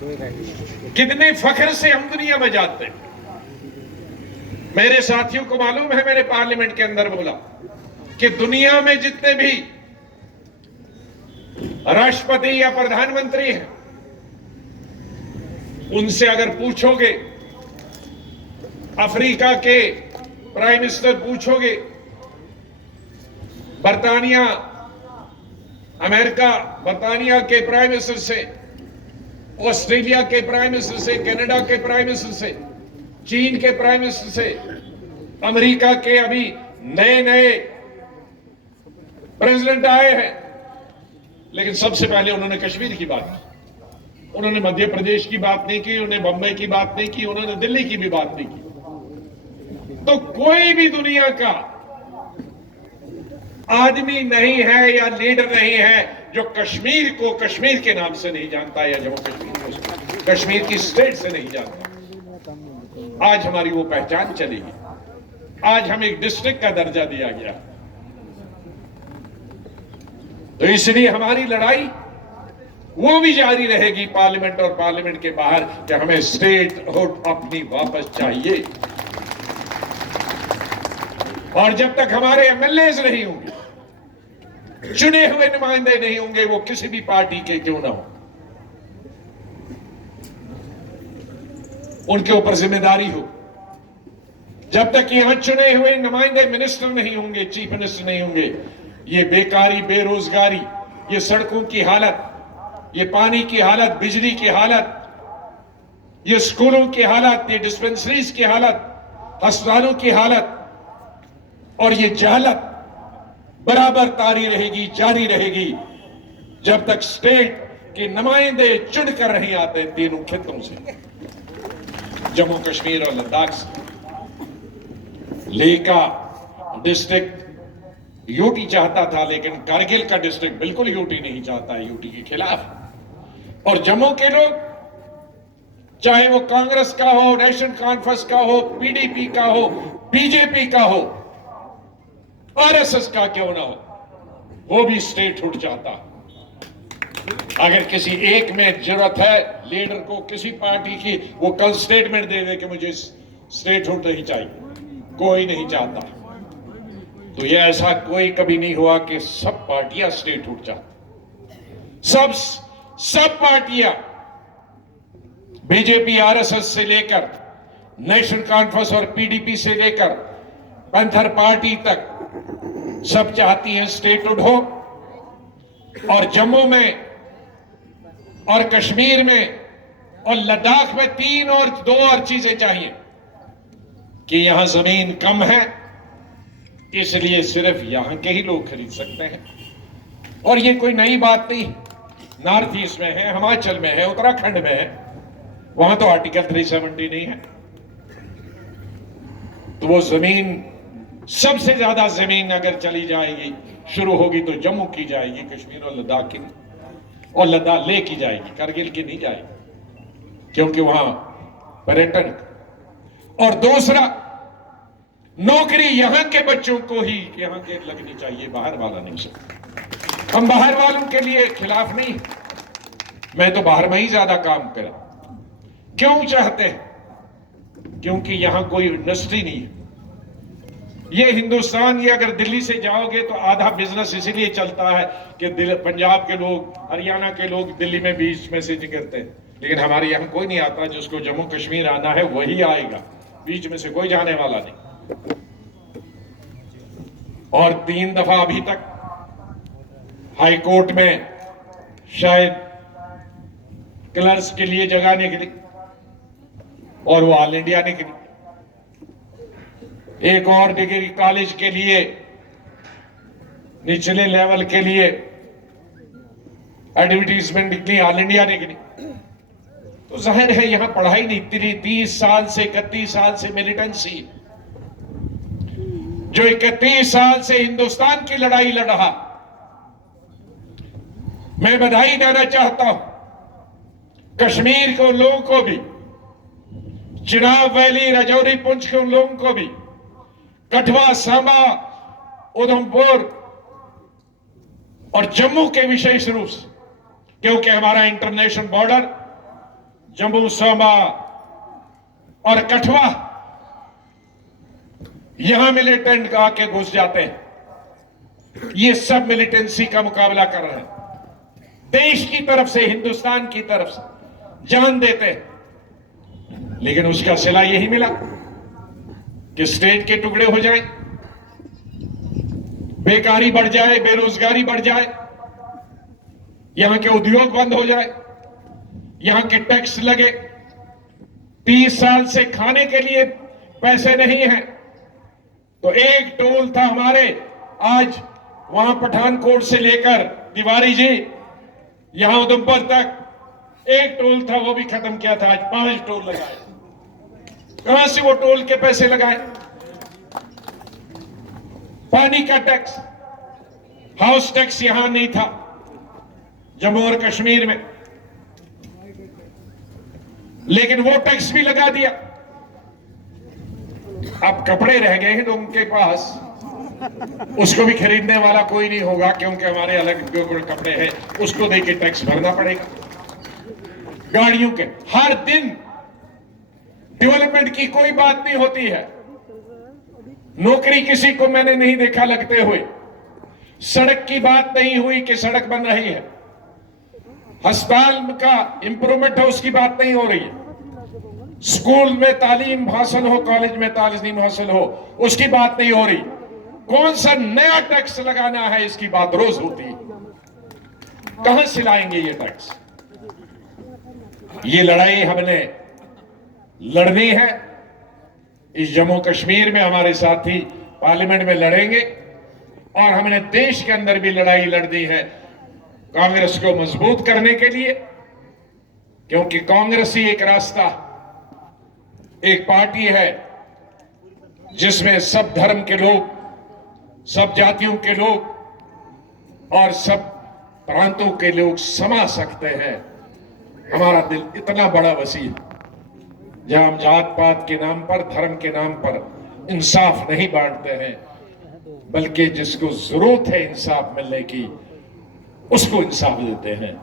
कितने फख्र से हम दुनिया में जाते हैं। मेरे साथियों को मालूम है, मैंने पार्लियामेंट के अंदर बोला कि दुनिया में जितने भी राष्ट्रपति या प्रधानमंत्री हैं, उनसे अगर पूछोगे, अफ्रीका के प्राइम मिनिस्टर पूछोगे, बर्तानिया अमेरिका बर्तानिया के प्राइम मिनिस्टर से, ऑस्ट्रेलिया के प्राइम मिनिस्टर से, कनाडा के प्राइम मिनिस्टर से, चीन के प्राइम मिनिस्टर से, अमेरिका के अभी नए नए प्रेसिडेंट आए हैं, लेकिन सबसे पहले उन्होंने कश्मीर की बात की, उन्होंने मध्य प्रदेश की बात नहीं की, उन्होंने बम्बई की बात नहीं की, उन्होंने दिल्ली की भी बात नहीं की। तो कोई भी दुनिया का आदमी नहीं है या लीडर नहीं है जो कश्मीर को कश्मीर के नाम से नहीं जानता, या जम्मू कश्मीर को कश्मीर की स्टेट से नहीं जानता। आज हमारी वो पहचान चलेगी, आज हमें एक डिस्ट्रिक्ट का दर्जा दिया गया। तो इसलिए हमारी लड़ाई वो भी जारी रहेगी पार्लियामेंट और पार्लियामेंट के बाहर कि हमें स्टेटहुड अपनी वापस चाहिए। और जब तक हमारे एमएलए नहीं होंगे, चुने हुए नुमाइंदे नहीं होंगे, वो किसी भी पार्टी के क्यों ना हो, उनके ऊपर जिम्मेदारी हो। जब तक यहां चुने हुए नुमाइंदे मिनिस्टर नहीं होंगे, चीफ मिनिस्टर नहीं होंगे, ये बेकारी, बेरोजगारी, ये सड़कों की हालत, ये पानी की हालत, बिजली की हालत, ये स्कूलों की हालत, ये डिस्पेंसरीज की हालत, अस्पतालों की हालत और ये जहालत बराबर तारी रहेगी, जारी रहेगी, जब तक स्टेट के नुमाइंदे चुनकर नहीं आते तीनों खित्तों से, जम्मू कश्मीर और लद्दाख से। लेह का डिस्ट्रिक्ट यूटी चाहता था, लेकिन कारगिल का डिस्ट्रिक्ट बिल्कुल यूटी नहीं चाहता है, यूटी के खिलाफ। और जम्मू के लोग, चाहे वो कांग्रेस का हो, नेशनल कॉन्फ्रेंस का हो, पीडीपी का हो, बीजेपी का हो, आरएसएस का क्यों ना हो, वो भी स्टेटहुड चाहता। अगर किसी एक में जरूरत है लीडर को किसी पार्टी की, वो कल स्टेटमेंट दे दे कि मुझे स्टेटहुड नहीं चाहिए, कोई नहीं चाहता। तो ये ऐसा कोई कभी नहीं हुआ कि सब पार्टियां स्टेटहुड चाहती। सब पार्टियां, बीजेपी, आरएसएस से लेकर नेशनल कॉन्फ्रेंस और पीडीपी से लेकर पैंथर पार्टी तक, सब चाहती हैं स्टेटहुड हो। और जम्मू में और कश्मीर में और लद्दाख में दो और चीजें चाहिए कि यहां जमीन कम है, इसलिए सिर्फ यहां के ही लोग खरीद सकते हैं। और ये कोई नई बात नहीं, नॉर्थ ईस्ट में है, हिमाचल में है, उत्तराखंड में है, वहां तो आर्टिकल 370 नहीं है। तो वो जमीन, सबसे ज्यादा जमीन अगर चली जाएगी, शुरू होगी तो जम्मू की जाएगी, कश्मीर और लद्दाख की, और लद्दाख लेह की जाएगी, करगिल की नहीं जाएगी, क्योंकि वहां पर्यटन। और दूसरा, नौकरी यहां के बच्चों को ही यहां के लगनी चाहिए, बाहर वाला नहीं सकता। हम बाहर वालों के लिए खिलाफ नहीं, मैं तो बाहर में ही ज्यादा काम करा। क्यों चाहते हैं? क्योंकि यहां कोई इंडस्ट्री नहीं है। ये हिंदुस्तान, ये अगर दिल्ली से जाओगे तो आधा बिजनेस इसीलिए चलता है कि पंजाब के लोग, हरियाणा के लोग दिल्ली में बीच में से निकलते हैं, लेकिन हमारे यहां कोई नहीं आता। जिसको जम्मू कश्मीर आना है वही आएगा, बीच में से कोई जाने वाला नहीं। और 3 दफा अभी तक हाई कोर्ट में शायद क्लर्क्स के लिए जगह निकली और वो ऑल इंडिया निकली। एक और डिग्री कॉलेज के लिए, निचले लेवल के लिए एडवर्टीजमेंट निकली, ऑल इंडिया निकली। तो जाहिर है यहां पढ़ाई नहीं, 30 साल से 31 साल से मिलिटेंसी, जो 31 साल से हिंदुस्तान की लड़ाई लड़ रहा। मैं बधाई देना चाहता हूं कश्मीर के लोगों को भी, चिनाब वैली, राजौरी, पुंछ के उन लोगों को भी, कठुआ, सांबा, उधमपुर और जम्मू के विशेष रूप से, क्योंकि हमारा इंटरनेशनल बॉर्डर जम्मू सोमा और कठुआ, यहां मिलिटेंट आके घुस जाते हैं। ये सब मिलिटेंसी का मुकाबला कर रहे हैं। देश की तरफ से, हिंदुस्तान की तरफ से जान देते हैं, लेकिन उसका सिला यही मिला कि स्टेट के टुकड़े हो जाए, बेकारी बढ़ जाए, बेरोजगारी बढ़ जाए, यहां के उद्योग बंद हो जाए, यहां के टैक्स लगे। 30 साल से खाने के लिए पैसे नहीं है, तो एक टोल था हमारे, आज वहां पठानकोट से लेकर तिवारी जी यहां उधमपुर तक एक टोल था, वो भी खत्म किया था। आज 5 टोल लगाए। कहां से वो टोल के पैसे लगाए? पानी का टैक्स, हाउस टैक्स यहां नहीं था जम्मू और कश्मीर में, लेकिन वो टैक्स भी लगा दिया। अब कपड़े रह गए हैं लोगों के पास, उसको भी खरीदने वाला कोई नहीं होगा, क्योंकि हमारे अलग कपड़े हैं, उसको देके टैक्स भरना पड़ेगा। गाड़ियों के हर दिन डेवलपमेंट की कोई बात नहीं होती है। नौकरी किसी को मैंने नहीं देखा लगते हुए। सड़क की बात नहीं हुई कि सड़क बन रही है, अस्पताल का इंप्रूवमेंट है उसकी बात नहीं हो रही है, स्कूल में तालीम हासिल हो, कॉलेज में तालीम हासिल हो, उसकी बात नहीं हो रही। कौन सा नया टैक्स लगाना है इसकी बात रोज होती है। कहां से लाएंगे ये टैक्स? ये लड़ाई हमने लड़नी है। इस जम्मू कश्मीर में हमारे साथी पार्लियामेंट में लड़ेंगे, और हमने देश के अंदर भी लड़ाई लड़नी है कांग्रेस को मजबूत करने के लिए, क्योंकि कांग्रेस ही एक रास्ता, एक पार्टी है जिसमें सब धर्म के लोग, सब जातियों के लोग और सब प्रांतों के लोग समा सकते हैं। हमारा दिल इतना बड़ा वसी है, जहां हम जात पात के नाम पर, धर्म के नाम पर इंसाफ नहीं बांटते हैं, बल्कि जिसको जरूरत है इंसाफ मिलने की, उसको इंसाफ देते हैं।